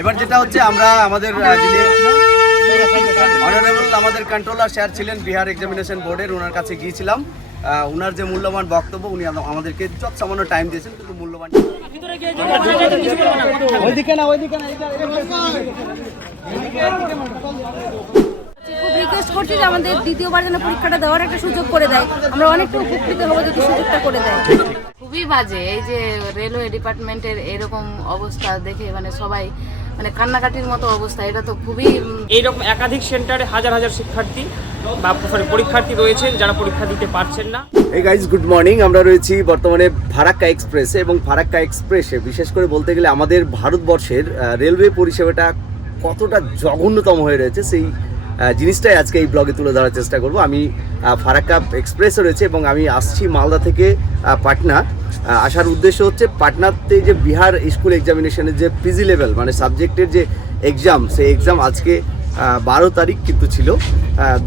এবার যেটা হচ্ছে আমরা আমাদের যিনি অনারেবল আমাদের কন্ট্রোলার স্যার ছিলেন বিহার এক্সামিনেশন বোর্ডের ওনার কাছে গিয়েছিলাম। ওনার যে মূল্যবান বক্তব্য উনি আমাদেরকে যত সামান্য টাইম দিয়েছেন কিন্তু মূল্যবান ওইদিকে না ওইদিকে না খুব রিকোয়েস্ট করছি যে আমাদের দ্বিতীয়বার যেন পরীক্ষাটা দেওয়ার একটা সুযোগ করে দেয়। আমরা অনেকটা উপকৃত হব যদি সুযোগটা করে দেয়। খুবই বাজে এই যে রেলওয়ে ডিপার্টমেন্টের এরকম অবস্থা দেখে মানে সবাই মানে কান্নাকাটির মতো অবস্থা এটা তো খুবই এইরকম একাধিক সেন্টারে হাজার হাজার শিক্ষার্থী বা সরি পরীক্ষার্থী রয়েছেন যারা পরীক্ষা দিতে পারছেন না। এই গাইজ গুড মর্নিং আমরা রয়েছি বর্তমানে ফারাক্কা এক্সপ্রেসে এবং ফারাক্কা এক্সপ্রেসে। বিশেষ করে বলতে গেলে আমাদের ভারতবর্ষের রেলওয়ে পরিষেবাটা কতটা জঘন্যতম হয়ে রয়েছে সেই জিনিসটাই আজকে এই ব্লগে তুলে ধরার চেষ্টা করব। আমি ফারাক্কা এক্সপ্রেসে রয়েছে এবং আমি আসছি মালদা থেকে পাটনা। আসার উদ্দেশ্য হচ্ছে পাটনাতে যে বিহার স্কুল এক্সামিনেশনের যে পিজি লেভেল মানে সাবজেক্টের যে এক্সাম সেই এক্সাম আজকে বারো তারিখ কিন্তু ছিল।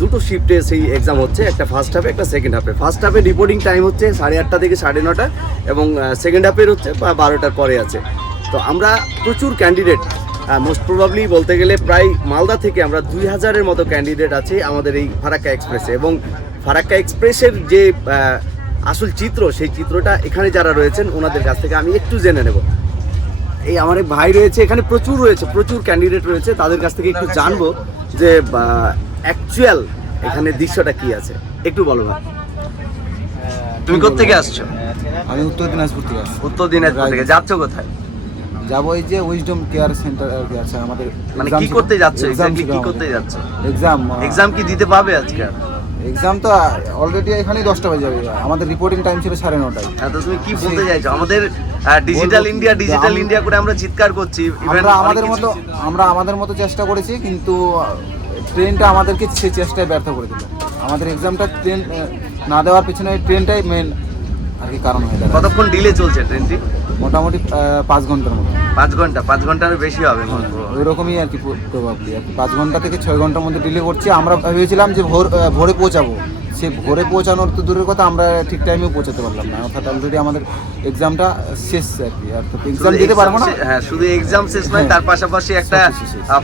দুটো শিফটে সেই এক্সাম হচ্ছে, একটা ফার্স্ট হাফে একটা সেকেন্ড হাফে ফার্স্ট হাফে রিপোর্টিং টাইম হচ্ছে সাড়ে আটটা থেকে সাড়ে নটা এবং সেকেন্ড হাফের হচ্ছে বারোটার পরে আছে। তো আমরা প্রচুর ক্যান্ডিডেট মোস্ট প্রবাবলি বলতে গেলে প্রায় মালদা থেকে আমরা দুই হাজারের মতো ক্যান্ডিডেট আছে আমাদের এই ফারাক্কা এক্সপ্রেসে এবং ফারাক্কা এক্সপ্রেসের যে আসল চিত্র সেই চিত্রটা এখানে যারা রয়েছেন ওনাদের কাছ থেকে আমি একটু জেনে নেব। এই আমার ভাই রয়েছে এখানে প্রচুর রয়েছে প্রচুর ক্যান্ডিডেট রয়েছে। তাদের কাছ থেকে একটু জানব যে অ্যাকচুয়াল এখানে দৃশ্যটা কি আছে। একটু বলো ভাই। তুমি কোথেকে আসছো? আমি উত্তর দিনাজপুর থেকে উত্তর দিনাজপুর থেকে। যাচ্ছ কোথায়? যাব এই যে উইজডম কেয়ার সেন্টার আর কি আছে আমাদের মানে কি করতে যাচ্ছ? এক্স্যাক্টলি কি করতে যাচ্ছ? এক্সাম এক্সাম কি দিতে পাবে আজকে? এক্সাম তো অলরেডি এখানেই দশটা বাজে যাবে। আমাদের রিপোর্টিং টাইম ছিল সাড়ে নটায়। হ্যাঁ তো তুমি কি বলতে চাইছো? আমাদের ডিজিটাল ইন্ডিয়া ডিজিটাল ইন্ডিয়া করে আমরা চিৎকার করছি আমরা আমাদের মতো আমরা আমাদের মতো চেষ্টা করেছি কিন্তু ট্রেনটা আমাদেরকে সে চেষ্টায় ব্যর্থ করে দিল। আমাদের এক্সামটা ট্রেন না দেওয়ার পিছনে ট্রেনটাই মেন আর কি কারণ হয়ে দাঁড়ায়। কতক্ষণ ডিলে চলছে ট্রেনটি মোটামুটি পাঁচ ঘণ্টার মতো। পাঁচ ঘণ্টা পাঁচ ঘন্টারও বেশি হবে মনে করো। ওই রকমই আর কি প্রভাবলি আর কি পাঁচ ঘণ্টা থেকে ছয় ঘণ্টার মধ্যে ডিলে করছি। আমরা ভেবেছিলাম যে ভোর ভোরে পৌঁছাবো। সে ভোরে পৌঁছানোর তো দূরের কথা আমরা ঠিক টাইমেও পৌঁছাতে পারলাম না। অর্থাৎ অলরেডি আমাদের এক্সামটা শেষ আর কি। আর এক্সাম দিতে পারব না। হ্যাঁ শুধু এক্সাম শেষ নয় হ্যাঁ। তার পাশাপাশি একটা।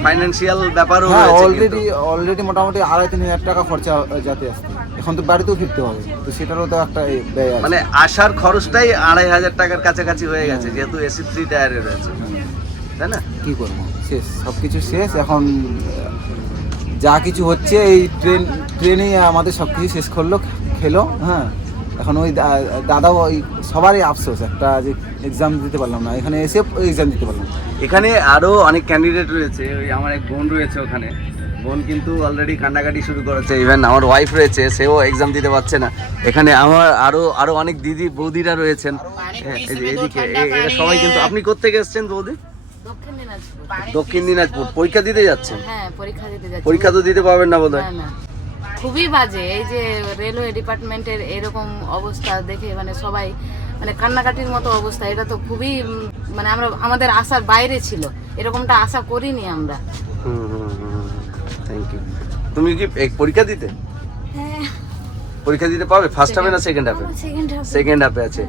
ফাইন্যান্সিয়াল ব্যাপারও হ্যাঁ রয়েছে অলরেডি অলরেডি মোটামুটি আড়াই তিন হাজার টাকা খরচা যাতে আসতে। এখন তো বাড়িতেও ফিরতে হবে। তো সেটারও তো একটা ব্যয় আছে। মানে আসার খরচটাই আড়াই হাজার টাকার কাছাকাছি হয়ে গেছে যেহেতু এসি থ্রি টায়ারে রয়েছে। তাই না? কি করব? শেষ সব কিছু শেষ। এখন যা কিছু হচ্ছে এই ট্রেন ট্রেনেই আমাদের সব কিছু শেষ করল খেলো হ্যাঁ। এখন ওই দাদাও ওই সবারই আফসোস একটা যে এক্সাম দিতে পারলাম না। এখানে এসে এক্সাম দিতে পারলাম। এখানে আরও অনেক ক্যান্ডিডেট রয়েছে ওই আমার এক বোন রয়েছে ওখানে। বোন কিন্তু অলরেডি কান্নাকাটি শুরু করেছে ইভেন আমার ওয়াইফ রয়েছে সেও এক্সাম দিতে পারছে না। এখানে আমার আরও আরও অনেক দিদি বৌদিরা রয়েছেন। হ্যাঁ, এদিকে এরা সবাই কিন্তু আপনি কোথেকে এসেছেন বৌদি? দক্ষিণ দিনাজপুর। পরীক্ষা দিতে যাচ্ছেন? হ্যাঁ পরীক্ষা দিতে পরীক্ষা তো দিতে পারবেন না বোধ না না। খুবই বাজে এই যে রেলওয়ে ডিপার্টমেন্টের এরকম অবস্থা দেখে মানে সবাই মানে কান্নাকাটির মতো অবস্থা এটা তো খুবই মানে আমরা আমাদের আশার বাইরে ছিল। এরকমটা আশা করিনি আমরা। থ্যাংক ইউ তুমি কি পরীক্ষা দিতে? হ্যাঁ। পরীক্ষা দিতে পারবে ফার্স্ট হাফে না সেকেন্ড হাফে সেকেন্ড হাফে আছে।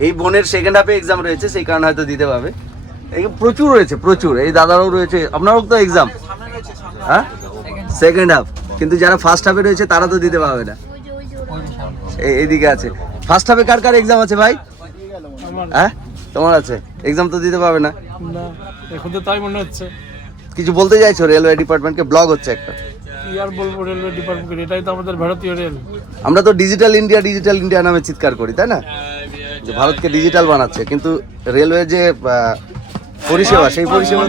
এই বোনের সেকেন্ড হাফে এক্সাম রয়েছে সেই কারণে হয়তো দিতে পারবে। এই প্রচুর রয়েছে প্রচুর। এই দাদারাও রয়েছে। আপনারও তো এক্সাম হ্যাঁ? সেকেন্ড হাফ কিন্তু যারা ফার্স্ট হাফে রয়েছে তারা তো দিতে পারবে না। এই- এইদিকে আছে। ফার্স্ট হাফে কার কার এক্সাম আছে ভাই? হ্যাঁ? তোমার আছে। এক্সাম তো দিতে পারবে না। না এখন তো তাই মনে হচ্ছে। কিছু বলতে চাইছো? রেলওয়ে ডিপার্টমেন্টকে ব্লগ হচ্ছে একটা। কি আর বলব রেলওয়ে ডিপার্টমেন্ট এটাই তো আমাদের ভারতীয় রেল আমরা তো ডিজিটাল ইন্ডিয়া ডিজিটাল ইন্ডিয়া নামে চিৎকার করি তাই না? যে ভারতকে ডিজিটাল বানাচ্ছে কিন্তু রেলওয়ে যে পরিষেবা সেই পরিষেবা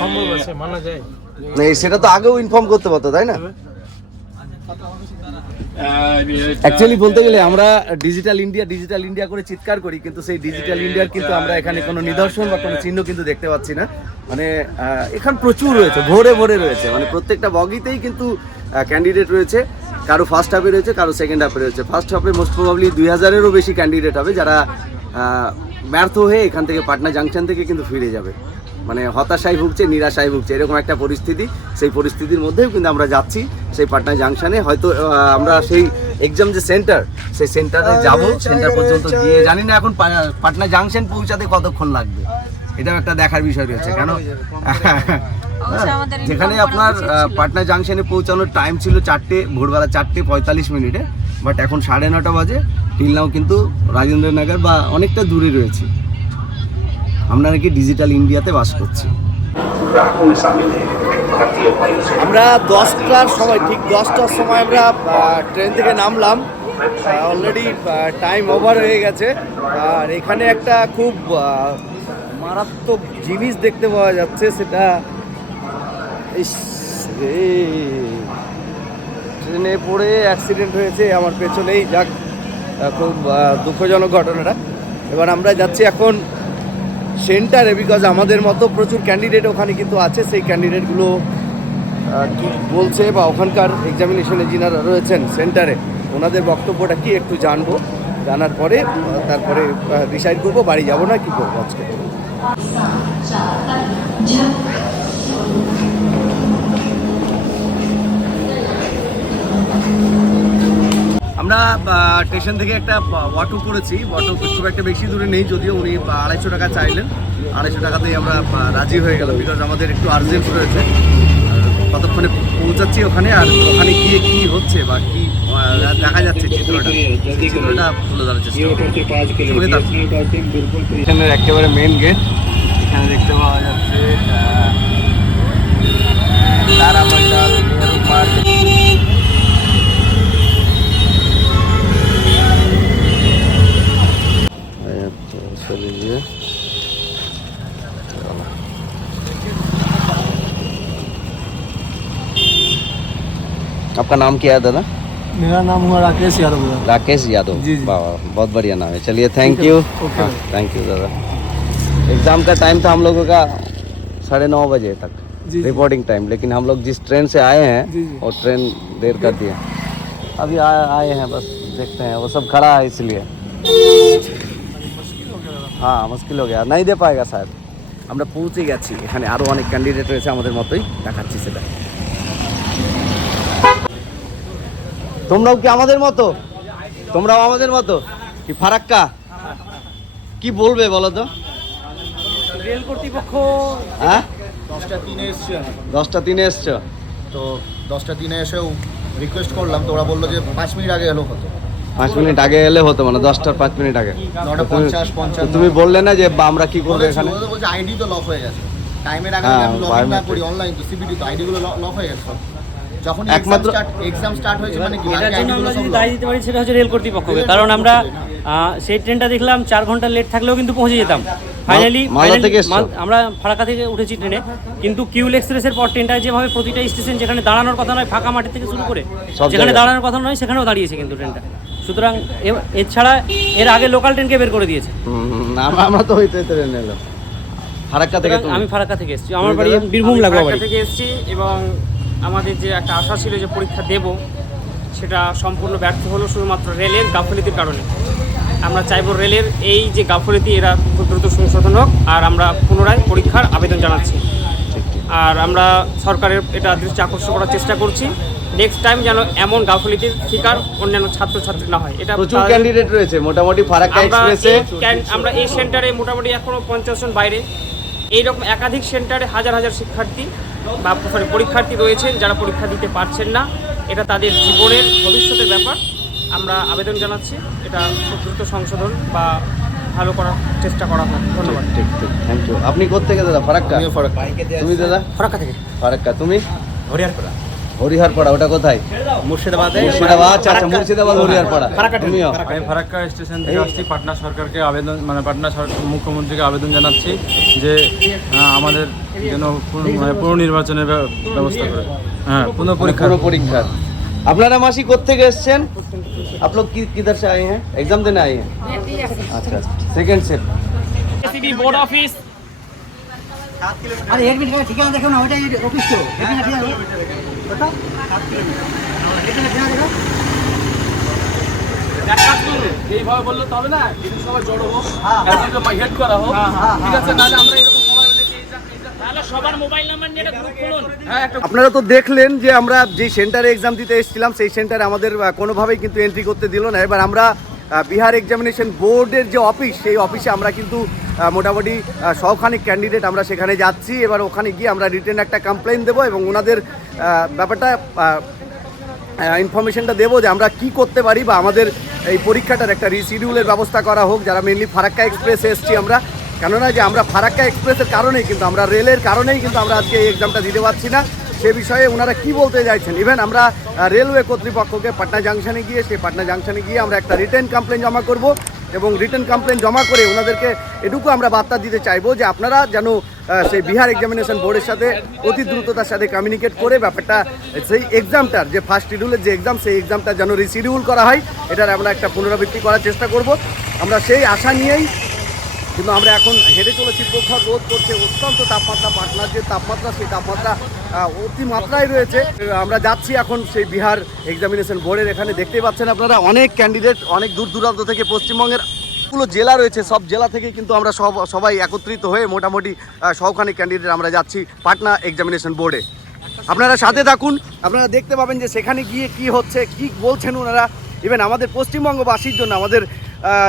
সম্ভব আছে মানা যায়। না, সেটা তো আগেও ইনফর্ম করতে পারতো তাই না? অ্যাকচুয়ালি বলতে গেলে আমরা ডিজিটাল ইন্ডিয়া ডিজিটাল ইন্ডিয়া করে চিৎকার করি, কিন্তু সেই ডিজিটাল ইন্ডিয়ার কিন্তু আমরা এখানে কোনো নিদর্শন বা কোনো চিহ্ন কিন্তু দেখতে পাচ্ছি না। মানে এখানে প্রচুর রয়েছে, ভরে ভরে রয়েছে। মানে প্রত্যেকটা বগিতেই কিন্তু ক্যান্ডিডেট রয়েছে। কারও ফার্স্ট হাফে রয়েছে, কারও সেকেন্ড হাফে রয়েছে। ফার্স্ট হাফে মোস্ট প্রবাবলি দুই হাজারেরও বেশি ক্যান্ডিডেট হবে যারা ব্যর্থ হয়ে এখান থেকে পাটনা জাংশন থেকে কিন্তু ফিরে যাবে। মানে হতাশায় ভুগছে নিরাশায় ভুগছে। এরকম একটা পরিস্থিতি সেই পরিস্থিতির মধ্যেও কিন্তু আমরা যাচ্ছি সেই পাটনা জাংশনে। হয়তো আমরা সেই এক্সাম যে সেন্টার সেই সেন্টারে যাব। সেন্টার পর্যন্ত গিয়ে জানি না এখন পাটনা জাংশন পৌঁছাতে কতক্ষণ লাগবে। এটাও একটা দেখার বিষয় রয়েছে। কেন? যেখানে আপনার পাটনা জাংশনে পৌঁছানোর টাইম ছিল চারটে ভোরবেলা চারটে পঁয়তাল্লিশ মিনিটে। বাট এখন সাড়ে নটা বাজে। টিলনাও কিন্তু রাজেন্দ্রনগর বা অনেকটা দূরে রয়েছে। আমরা নাকি ডিজিটাল ইন্ডিয়াতে বাস করছি। আমরা দশটার সময়, ঠিক দশটার সময় আমরা ট্রেন থেকে নামলাম। অলরেডি টাইম ওভার হয়ে গেছে। আর এখানে একটা খুব মারাত্মক জিনিস দেখতে পাওয়া যাচ্ছে, সেটা ট্রেনে পড়ে অ্যাক্সিডেন্ট হয়েছে, আমার পেছনেই যাক। খুব দুঃখজনক ঘটনাটা। এবার আমরা যাচ্ছি এখন সেন্টারে বিকজ আমাদের মতো প্রচুর ক্যান্ডিডেট ওখানে কিন্তু আছে। সেই ক্যান্ডিডেটগুলো কি বলছে বা ওখানকার এক্সামিনেশনে যিনারা রয়েছেন সেন্টারে, ওনাদের বক্তব্যটা কি একটু জানব। জানার পরে তারপরে ডিসাইড করব, বাড়ি যাব না, কি করব আজকে। আমরা স্টেশন থেকে একটা অটো করেছি। অটো খুব একটা বেশি দূরে নেই, যদিও উনি আড়াইশো টাকা চাইলেন। আড়াইশো টাকাতেই আমরা রাজি হয়ে গেলাম বিকজ আমাদের একটু আর্জেন্ট রয়েছে। কতক্ষণে পৌঁছাচ্ছি ওখানে, আর ওখানে গিয়ে কি হচ্ছে বা কি দেখা যাচ্ছে চিত্রটা। একেবারে মেন গেট এখানে দেখতে পাওয়া যাচ্ছে তারামণ্ডল, নেহরু পার্ক। अच्छा लीजिए। आपका नाम क्या है दादा? मेरा नाम हुआ राकेश यादव राकेश यादव। जी, जी। वाह बहुत बढ़िया नाम है। चलिए thank you okay. Thank you दादा। एग्ज़ाम का टाइम था हम लोगों का साढ़े नौ बजे तक। रिपोर्टिंग टाइम लेकिन हम लोग जिस ट्रेन से आए हैं। वो ट्रेन देर कर दिए अभी आए हैं बस देखते हैं। वो सब खड़ा है इसलिए। হ্যাঁ মুশকিল হয়ে গেছে। নাই দে পায়গা স্যার আমরা পৌঁছে গেছি। এখানে আরও অনেক ক্যান্ডিডেট রয়েছে আমাদের মতোই। দেখাচ্ছি সেটা। তোমরাও কি আমাদের মতো? তোমরাও আমাদের মতো? কি ফারাক্কা? কি বলবে বলো তো? রেল কর্তৃপক্ষ হ্যাঁ? দশটা তিনে এসছো দশটা তিনে এসছো? তো দশটা তিনে এসেও রিকোয়েস্ট করলাম। তো ওরা বলল যে পাঁচ মিনিট আগে এলো হতো। পাঁচ মিনিট আগে এলে হতো মানে দশটার পাঁচ মিনিট আগে। তুমি- বললে না যে বা আমরা কি করব এখানে? আইডি তো লক হয়ে গেছে। টাইমের আগে আমি লগ না করি অনলাইন তো সিবিডি তো আইডি গুলো লক গেছে যখন একমাত্র- এক্সাম স্টার্ট হয়েছে মানে কি? এটার জন্য আমরা যদি lock। দিতে পারি সেটা হচ্ছে রেল কর্তৃপক্ষকে। কারণ আমরা সেই ট্রেনটা দেখলাম চার ঘণ্টা লেট থাকলেও কিন্তু পৌঁছে যেতাম। ফাইনালি থেকে আমরা থেকে উঠেছি ট্রেনে কিন্তু কিউল এক্সপ্রেসের পর ট্রেনটা যেভাবে প্রতিটা স্টেশন যেখানে দাঁড়ানোর কথা নয় ফাঁকা মাঠের থেকে শুরু করে যেখানে দাঁড়ানোর কথা নয় সেখানেও দাঁড়িয়েছে কিন্তু ট্রেনটা সুতরাং এ- এছাড়া এর আগে লোকাল ট্রেনকে বের করে দিয়েছে। আমরা তো হইতে ট্রেন এলো। ফারাক্কা থেকে আমি ফারাক্কা থেকে এসেছি। আমার বাড়ি বীরভূম লাগোয়া বাড়ি। থেকে এসেছি এবং আমাদের যে একটা আশা ছিল যে পরীক্ষা দেব সেটা সম্পূর্ণ ব্যর্থ হলো শুধুমাত্র রেলের গাফলিতির কারণে। আমরা চাইব রেলের এই যে গাফলিতি এরা খুব দ্রুত সংশোধন হোক আর আমরা পুনরায় পরীক্ষার আবেদন জানাচ্ছি। আর আমরা সরকারের এটা দৃষ্টি আকর্ষণ করার চেষ্টা করছি। নেক্সট টাইম যেন এমন গাফলিতির শিকার অন্যান্য ছাত্রছাত্রী না হয়। এটা প্রচুর ক্যান্ডিডেট রয়েছে মোটামুটি ফারাক্কা আমরা এক্সপ্রেসে এই আমরা এই সেন্টারে মোটামুটি এখনও পঞ্চাশ জন বাইরে। এইরকম একাধিক সেন্টারে হাজার হাজার শিক্ষার্থী বা সরি পরীক্ষার্থী রয়েছেন যারা পরীক্ষা দিতে পারছেন না। এটা তাদের জীবনের ভবিষ্যতের ব্যাপার। আমরা আবেদন জানাচ্ছি এটা খুব দ্রুত সংশোধন বা ভালো করার চেষ্টা করা হয় ধন্যবাদ। ঠিক ঠিক থ্যাংক ইউ আপনি কোথেকে দাদা? ফারাক্কা? আমিও ফরাক তুমি দাদা? ফারাক্কা থেকে। ফারাক্কা তুমি? হরিয়ারপাড়া। হরিহরপাড়া ওটা কোথায় মুর্শিদাবাদে মুর্শিদাবাদ আচ্ছা আচ্ছা মুর্শিদাবাদ হরিহরপাড়া তুমিও আমি ফারাক্কা স্টেশন থেকে আসছি পাটনা সরকারকে আবেদন মানে পাটনা সরকার মুখ্যমন্ত্রীকে আবেদন জানাচ্ছি যে আহ, আমাদের যেন পুন- মানে পুনর্নির্বাচনের ব্য- ব্যবস্থা করে হ্যাঁ পুনঃ পরীক্ষা পুরো পরীক্ষা আপনারা মাসি কোথেকে এসেছেন आप लोग कि किधर से आए हैं एग्जाम देने आए हैं अच्छा second shift ACB board office আরে এক মিনিট ঠিকানা দেখো না ওইটাই অফিস তো এখানে ঠিকানা ওটা সাত কিলোমিটার এখানে ঠিকানা দেখো এইভাবে বললে তো হবে না যদি সবাই জড়ো হোক হেড করা হোক ঠিক আছে নাহলে আমরা এরকম সবাই মিলে যে এই যা- এই যা- তাহলে সবার মোবাইল নাম্বার নিয়ে একটা গ্রুপ খুলুন। হ্যাঁ একটা আপনারা তো দেখলেন যে আমরা যে সেন্টারে এক্সাম দিতে এসেছিলাম সেই সেন্টারে আমাদের কোনোভাবেই কিন্তু এন্ট্রি করতে দিল না। এবার আমরা বিহার এক্সামিনেশন বোর্ডের যে অফিস সেই অফিসে আমরা কিন্তু মোটামুটি আহ, শখানিক ক্যান্ডিডেট আমরা সেখানে যাচ্ছি। এবার ওখানে গিয়ে আমরা রিটেন একটা কমপ্লেন দেবো এবং ওনাদের ব্যাপারটা ইনফরমেশনটা দেবো যে আমরা কি করতে পারি বা আমাদের এই পরীক্ষাটার একটা রিশিডিউলের ব্যবস্থা করা হোক। যারা মেনলি ফারাক্কা এক্সপ্রেসে এসছি আমরা কেননা যে আমরা ফারাক্কা এক্সপ্রেসের কারণেই কিন্তু আমরা রেলের কারণেই কিন্তু আমরা আজকে এই এক্সামটা দিতে পারছি না। সে বিষয়ে ওনারা কি বলতে চাইছেন? ইভেন আমরা রেলওয়ে কর্তৃপক্ষকে পাটনা জাংশনে গিয়ে, সেই পাটনা জাংশনে গিয়ে আমরা একটা রিটার্ন কমপ্লেন জমা করব এবং রিটার্ন কমপ্লেন জমা করে ওনাদেরকে এটুকু আমরা বার্তা দিতে চাইব যে আপনারা যেন সেই বিহার এক্সামিনেশন বোর্ডের সাথে অতি দ্রুততার সাথে কমিউনিকেট করে ব্যাপারটা, সেই এক্সামটার যে ফার্স্ট শিডিউলের যে এক্সাম সেই এক্সামটা যেন রিশিডিউল করা হয়, এটার আমরা একটা পুনরাবৃত্তি করার চেষ্টা করব। আমরা সেই আশা নিয়েই কিন্তু আমরা এখন হেঁটে চলেছি প্রখর রোদ করছে, অত্যন্ত তাপমাত্রা, পাটনার যে তাপমাত্রা, সেই তাপমাত্রা অতিমাত্রায় রয়েছে। আমরা যাচ্ছি এখন সেই বিহার এক্সামিনেশন বোর্ডের এখানে। দেখতেই পাচ্ছেন আপনারা, অনেক ক্যান্ডিডেট অনেক দূর দূরান্ত থেকে পশ্চিমবঙ্গেরগুলো জেলা রয়েছে, সব জেলা থেকে কিন্তু আমরা সব, সবাই একত্রিত হয়ে মোটামুটি সবখানে ক্যান্ডিডেট আমরা যাচ্ছি পাটনা এক্সামিনেশন বোর্ডে আপনারা সাথে থাকুন, আপনারা দেখতে পাবেন যে সেখানে গিয়ে কি হচ্ছে, কি বলছেন ওনারা। ইভেন আমাদের পশ্চিমবঙ্গবাসীর জন্য, আমাদের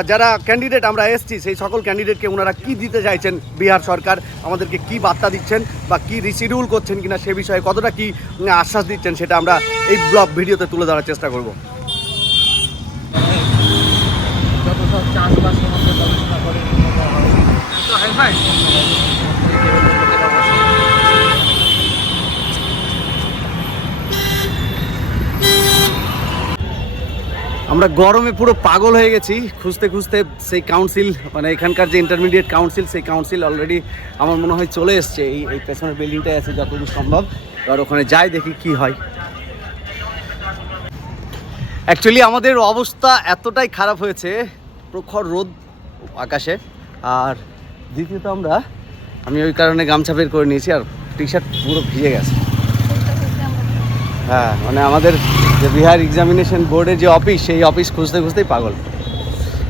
যারা ক্যান্ডিডেট আমরা এসছি, সেই সকল ক্যান্ডিডেটকে ওনারা কি দিতে চাইছেন বিহার সরকার? আমাদেরকে কি বার্তা দিচ্ছেন বা কি রিসিডিউল করছেন কিনা সে বিষয়ে কতটা কি আশ্বাস দিচ্ছেন সেটা আমরা এই ব্লগ ভিডিওতে তুলে ধরার চেষ্টা করব। চাষবাস আমরা গরমে পুরো পাগল হয়ে গেছি। খুঁজতে খুঁজতে সেই কাউন্সিল মানে এখানকার যে ইন্টারমিডিয়েট কাউন্সিল সেই কাউন্সিল অলরেডি আমার মনে হয় চলে এসছে। এই এই পেছনের বিল্ডিংটায় আছে যতদূর সম্ভব। এবার ওখানে যাই, দেখি কি হয়। অ্যাকচুয়ালি আমাদের অবস্থা এতটাই খারাপ হয়েছে, প্রখর রোদ আকাশে। আর দ্বিতীয়ত আমরা, আমি ওই কারণে গামছা বের করে নিয়েছি, আর টি শার্ট পুরো ভিজে গেছে। হ্যাঁ মানে আমাদের যে বিহার এক্সামিনেশন বোর্ডের যে অফিস সেই অফিস খুঁজতে খুঁজতেই পাগল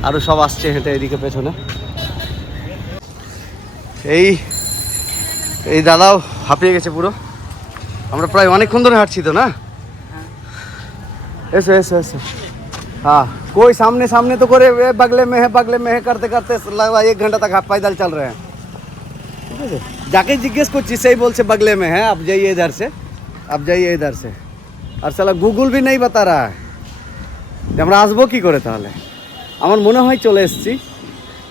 আরও সব আসছে হেঁটে এদিকে পেছনে এই এই দাদাও হাঁপিয়ে গেছে পুরো আমরা প্রায় অনেকক্ষণ ধরে হাঁটছি তো না এসো এসো এসো हाँ कोई सामने सामने तो करे "ए, बगले में है बगले में है करते करते लगा एक घंटा तक आप पैदल चल रहे हैं ঠিক আছে যাকে জিজ্ঞেস করছি সেই বলছে बगले में है आप जाइए इधर से आप जाइए इधर से আর সালা গুগল भी नहीं बता रहा है যে আমরা আসবো কি করে তাহলে আমার মনে হয় চলে এসেছি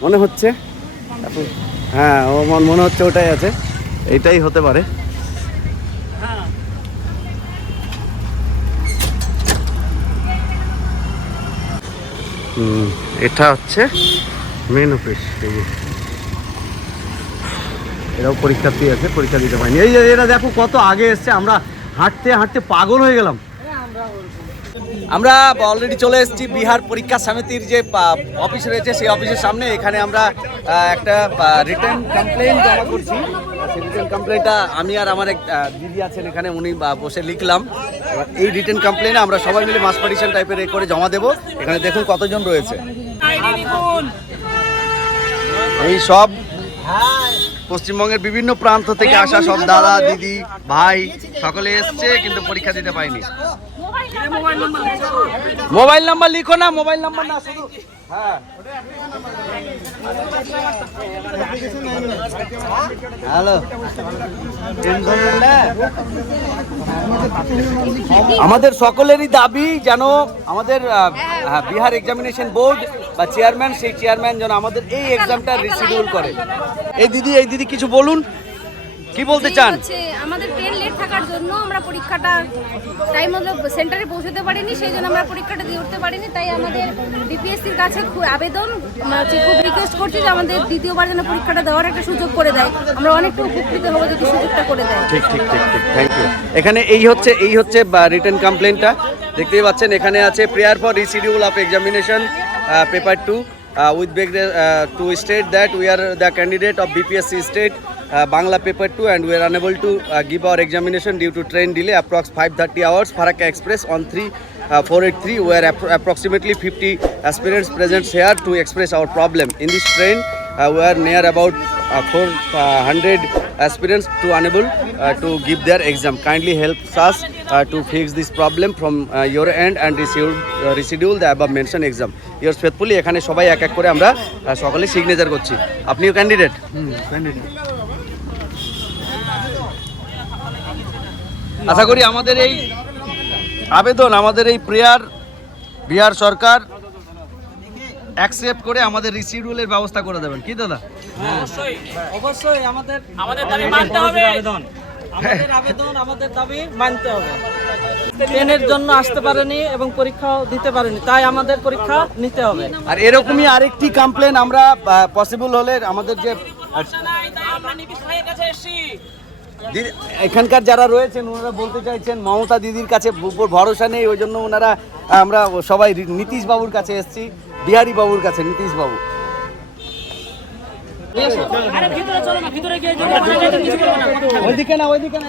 মনে হচ্ছে এখন হ্যাঁ ও আমার মনে হচ্ছে ওটাই আছে এইটাই হতে পারে হুম, এটা হচ্ছে মেন অফিস এই যে। এরাও পরীক্ষার্থী আছে পরীক্ষা দিতে পারেনি এই যে এরা দেখো কত আগে এসছে আমরা হাঁটতে হাঁটতে পাগল হয়ে গেলাম। আমরা অলরেডি চলে এসেছি বিহার পরীক্ষা সমিতির যে অফিস রয়েছে সেই অফিসের সামনে। এখানে আমরা একটা রিটার্ন কমপ্লেন জমা করছি। সেই রিটার্ন কমপ্লেনটা আমি আর আমার এক দিদি আছেন এখানে উনি বসে লিখলাম। এই রিটার্ন কমপ্লেনে আমরা সবাই মিলে মাস পার্টিশন টাইপের এ করে জমা দেবো। এখানে দেখুন কতজন রয়েছে। এই সব পশ্চিমবঙ্গের বিভিন্ন প্রান্ত থেকে আসা সব দাদা, দিদি, ভাই সকলে এসছে, কিন্তু পরীক্ষা দিতে পাইনি মোবাইল নাম্বার লিখো না, মোবাইল নাম্বার না, শুধু আমাদের সকলেরই দাবি যেন আমাদের হ্যাঁ, বিহার এক্সামিনেশন বোর্ড বা চেয়ারম্যান সেই চেয়ারম্যান যেন আমাদের এই এক্সামটা রিসিডিউল করে। এই দিদি এই দিদি কিছু বলুন। কি বলতে চান? আমাদের ট্রেন লেট থাকার জন্য আমরা পরীক্ষাটা টাইম মতো সেন্টারে পৌঁছতে পারিনি সেই জন্য আমরা পরীক্ষাটা দিয়ে উঠতে পারিনি। তাই আমাদের বিপিএসসির কাছে খুব আবেদন খুব রিকোয়েস্ট করছি যে আমাদের দ্বিতীয়বার যেন পরীক্ষাটা দেওয়ার একটা সুযোগ করে দেয়। আমরা অনেকটা উপকৃত হব যদি সুযোগটা করে দেয়। ঠিক ঠিক ঠিক ঠিক থ্যাংক ইউ এখানে এই হচ্ছে এই হচ্ছে রিটার্ন কমপ্লেনটা দেখতেই পাচ্ছেন এখানে আছে prayer for reschedule of examination paper two with beg to state that we are the candidate of BPSC state Bangla paper two and were unable to give our examination due to train delay approx five thirty hours Farakka express on three four eight three were approximately fifty aspirants present share to express our problem in this train were near about four hundred aspirants to unable to give their exam kindly help us to fix this problem from your end and reschedule the above mention exam your faithfully এখানে সবাই এক এক করে আমরা সকালে signature করছি। আপনিও candidate candidate আশা করি আমাদের এই আবেদন আমাদের এই প্রেয়ার বিহার সরকার অ্যাকসেপ্ট করে আমাদের রিসিডিউলের ব্যবস্থা করে দেবেন। কি দাদা? অবশ্যই আমাদের আমাদের দাবি মানতে হবে। আবেদন। আমাদের আবেদন আমাদের দাবি মানতে হবে। ট্রেনের জন্য আসতে পারেনি এবং পরীক্ষাও দিতে পারেনি তাই আমাদের পরীক্ষা নিতে হবে। আর এরকমই আরেকটি কমপ্লেন আমরা পসিবল হলে আমাদের যে এখানকার যারা রয়েছেন ওনারা বলতে চাইছেন মমতা দিদির কাছে ভরসা নেই ওই জন্য ওনারা আমরা সবাই নীতিশ বাবুর কাছে এসেছি বিহারি বাবুর কাছে নীতিশ বাবু। ওইদিকে না ওইদিকে না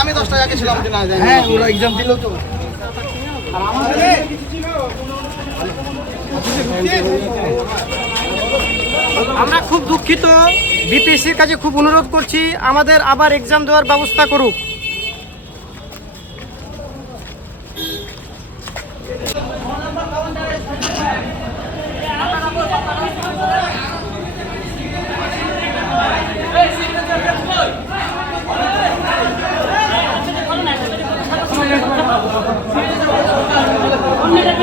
আমি দশটা জায়গায় ছিলাম যে না যাই হ্যাঁ ওরা এক্সাম দিল তো। আমরা খুব দুঃখিত বিপিএসসির কাছে খুব অনুরোধ করছি আমাদের আবার এক্সাম দেওয়ার ব্যবস্থা করুক।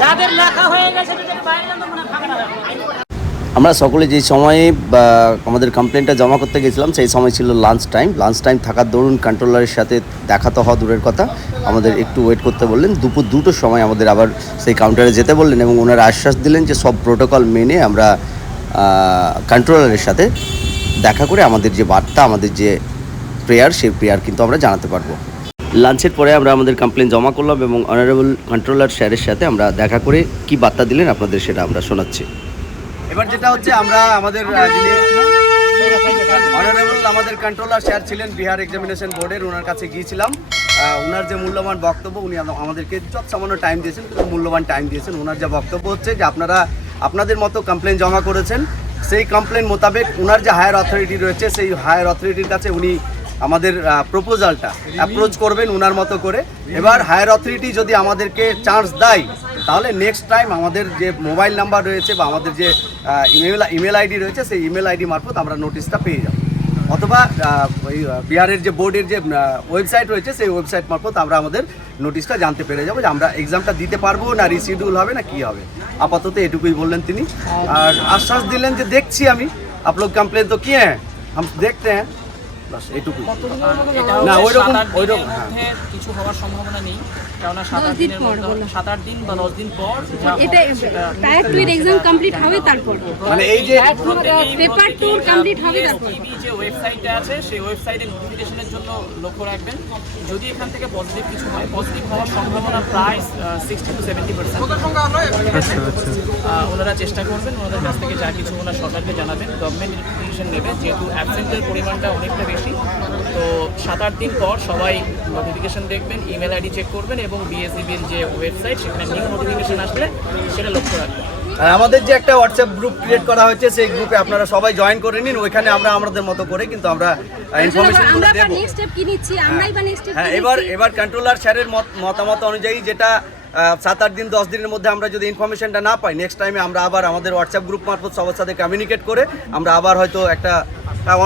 যাদের লেখা হয়ে গেছে ফাঁকা আমরা সকলে যে সময়ে আমাদের কমপ্লেনটা জমা করতে গেছিলাম, সেই সময় ছিল লাঞ্চ টাইম লাঞ্চ টাইম থাকার দরুন কন্ট্রোলারের সাথে দেখা তো হওয়া দূরের কথা। আমাদের একটু ওয়েট করতে বললেন। দুপুর দুটোর সময় আমাদের আবার সেই কাউন্টারে যেতে বললেন এবং ওনারা আশ্বাস দিলেন যে সব প্রোটোকল মেনে আমরা কন্ট্রোলারের সাথে দেখা করে আমাদের যে বার্তা, আমাদের যে প্রেয়ার সেই প্রেয়ার কিন্তু আমরা জানাতে পারব। লাঞ্চের পরে আমরা আমাদের কমপ্লেন জমা করলাম এবং অনারেবল কন্ট্রোলার স্যারের সাথে আমরা দেখা করে কি বার্তা দিলেন আপনাদের সেটা আমরা শোনাচ্ছি। এবার যেটা হচ্ছে, আমরা আমাদের অনারেবল আমাদের কন্ট্রোলার স্যার ছিলেন বিহার এক্সামিনেশন বোর্ডের ওনার কাছে গিয়েছিলাম। ওনার যে মূল্যবান বক্তব্য, উনি আমাদেরকে যত সামান্য টাইম দিয়েছেন কিন্তু মূল্যবান টাইম দিয়েছেন। ওনার যে বক্তব্য হচ্ছে যে, আপনারা আপনাদের মতো কমপ্লেন জমা করেছেন। সেই কমপ্লেন মোতাবেক ওনার যে হায়ার অথরিটি রয়েছে, সেই হায়ার অথরিটির কাছে উনি আমাদের প্রপোজালটা অ্যাপ্রোচ করবেন ওনার মতো করে। এবার হায়ার অথরিটি যদি আমাদেরকে চান্স দেয়, তাহলে নেক্সট টাইম আমাদের যে মোবাইল নাম্বার রয়েছে বা আমাদের যে ইমেল ইমেল আইডি রয়েছে সেই ইমেল আইডি মারফত আমরা নোটিশটা পেয়ে যাব অথবা আহ, ওই আহ, বিহারের যে বোর্ডের যে ওয়েবসাইট রয়েছে সেই ওয়েবসাইট মারফত আমরা আমাদের নোটিশটা জানতে পেরে যাবো যে আমরা এক্সামটা দিতে পারবো না রিসিডিউল হবে না কি হবে আপাতত এটুকুই বললেন তিনি আর আশ্বাস দিলেন যে দেখছি আমি आप लोग कंप्लेन तो किए हैं हम देखते हैं বাস এটুকুই না ওই রকম ওই রকম হ্যাঁ। কিছু হওয়ার সম্ভাবনা নেই কেননা সাত আট দিনের মধ্যে সাত আট দিন বা দশ দিন পর এটা টায়ার টু এর এক্সাম কমপ্লিট হবে তারপর। মানে এই যে পেপার টু কমপ্লিট হবে তারপর। যে ওয়েবসাইটটা আছে সেই ওয়েবসাইটে নোটিফিকেশনের জন্য লক্ষ্য রাখবেন। যদি এখান থেকে পজিটিভ কিছু হয় পজিটিভ হওয়ার সম্ভাবনা প্রায় সিক্সটি টু সেভেন্টি পার্সেন্ট ওনারা চেষ্টা করবেন ওনাদের কাছ থেকে যা কিছু ওনার সরকারকে জানাবেন। গভর্নমেন্ট ডিসিশন নেবে যেহেতু অ্যাবসেন্টের পরিমাণটা অনেকটা বেশি। তো সাত আট দিন পর সবাই নোটিফিকেশন দেখবেন ইমেল আইডি চেক করবেন এবং বিএসইবির যে ওয়েবসাইট সেখানে নিউ নোটিফিকেশন আসলে সেটা লক্ষ্য রাখবেন। আর আমাদের যে একটা হোয়াটসঅ্যাপ গ্রুপ ক্রিয়েট করা হয়েছে সেই গ্রুপে আপনারা সবাই জয়েন করে নিন। ওইখানে আমরা আমাদের মতো করে কিন্তু আমরা ইনফরমেশনগুলো আমরা দেবো। নেক্সট স্টেপ কি নিচ্ছি? আমরাই বা নেক্সট স্টেপ হ্যাঁ এবার এবার কন্ট্রোলার স্যারের মত- মতামত অনুযায়ী যেটা সাত আট দিন দশ দিনের মধ্যে আমরা যদি ইনফরমেশনটা না পাই নেক্সট টাইমে আমরা আবার আমাদের হোয়াটসঅ্যাপ গ্রুপ মারফত সবার সাথে কমিউনিকেট করে আমরা আবার হয়তো একটা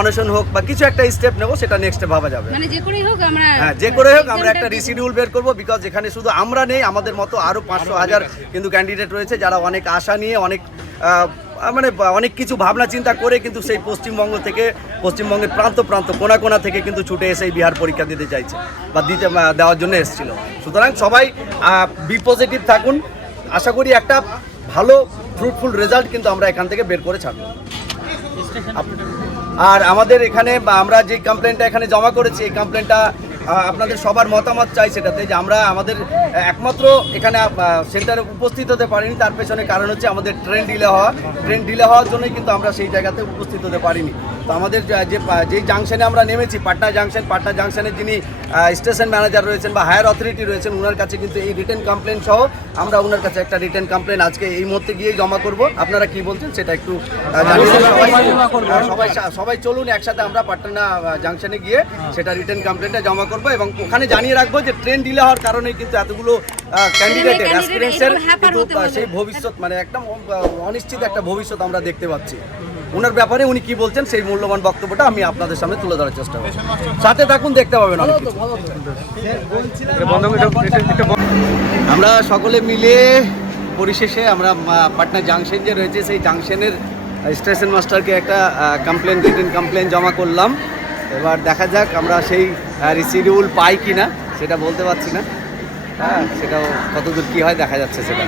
অনেশন হোক বা কিছু একটা স্টেপ নেব সেটা নেক্সটে ভাবা যাবে। মানে যে করেই হোক আমরা হ্যাঁ যে করে হোক আমরা একটা রিসিডিউল বের করব বিকজ এখানে শুধু আমরা নেই আমাদের মতো আরও পাঁচশো হাজার কিন্তু ক্যান্ডিডেট রয়েছে যারা অনেক আশা নিয়ে অনেক মানে অনেক কিছু ভাবনা চিন্তা করে কিন্তু সেই পশ্চিমবঙ্গ থেকে পশ্চিমবঙ্গের প্রান্ত প্রান্ত কোনা কোনা থেকে কিন্তু ছুটে এসে এই বিহার পরীক্ষা দিতে চাইছে বা দিতে দেওয়ার জন্য এসেছিল। সুতরাং সবাই বি পজিটিভ থাকুন। আশা করি একটা ভালো ফ্রুটফুল রেজাল্ট কিন্তু আমরা এখান থেকে বের করে ছাড়বো। আর আমাদের এখানে বা আমরা যে কমপ্লেনটা এখানে জমা করেছি এই কমপ্লেনটা আপনাদের সবার মতামত চাই সেটাতে যে আমরা আমাদের একমাত্র এখানে সেন্টারে উপস্থিত হতে পারিনি। তার পেছনে কারণ হচ্ছে আমাদের ট্রেন ডিলে হওয়া। ট্রেন ডিলে হওয়ার জন্যই কিন্তু আমরা সেই জায়গাতে উপস্থিত হতে পারিনি। তো আমাদের যে- যে যেই জাংশনে আমরা নেমেছি পাটনা জাংশন পাটনা জাংশনের যিনি স্টেশন ম্যানেজার রয়েছেন বা হায়ার অথরিটি রয়েছেন ওনার কাছে কিন্তু এই রিটেন কমপ্লেন সহ আমরা ওনার কাছে একটা রিটেন কমপ্লেন আজকে এই মুহূর্তে গিয়ে জমা করব। আপনারা কি বলছেন সেটা একটু সবাই সবাই সবাই চলুন একসাথে আমরা পাটনা জাংশনে গিয়ে সেটা রিটেন কমপ্লেনটা জমা করব এবং ওখানে জানিয়ে রাখব যে ট্রেন ডিলে হওয়ার কারণে কিন্তু এতগুলো ক্যান্ডিডেটের অ্যাসপিরেন্টসের। সেই ভবিষ্যৎ মানে একদম অনিশ্চিত একটা ভবিষ্যৎ আমরা দেখতে পাচ্ছি। ওনার ব্যাপারে উনি কি বলছেন সেই মূল্যবান বক্তব্যটা আমি আপনাদের সামনে তুলে ধরার চেষ্টা করব। সাথে থাকুন, দেখতে পাবেন আমরা সকলে মিলে পরিশেষে আমরা পাটনা জাংশন যে রয়েছে, সেই জাংশনের স্টেশন মাস্টারকে একটা কমপ্লেন রিটেন কমপ্লেন জমা করলাম। এবার দেখা যাক আমরা সেই রিসিডিউল পাই কি না সেটা বলতে পারছি না। হ্যাঁ সেটাও কতদূর কী হয় দেখা যাচ্ছে সেটা।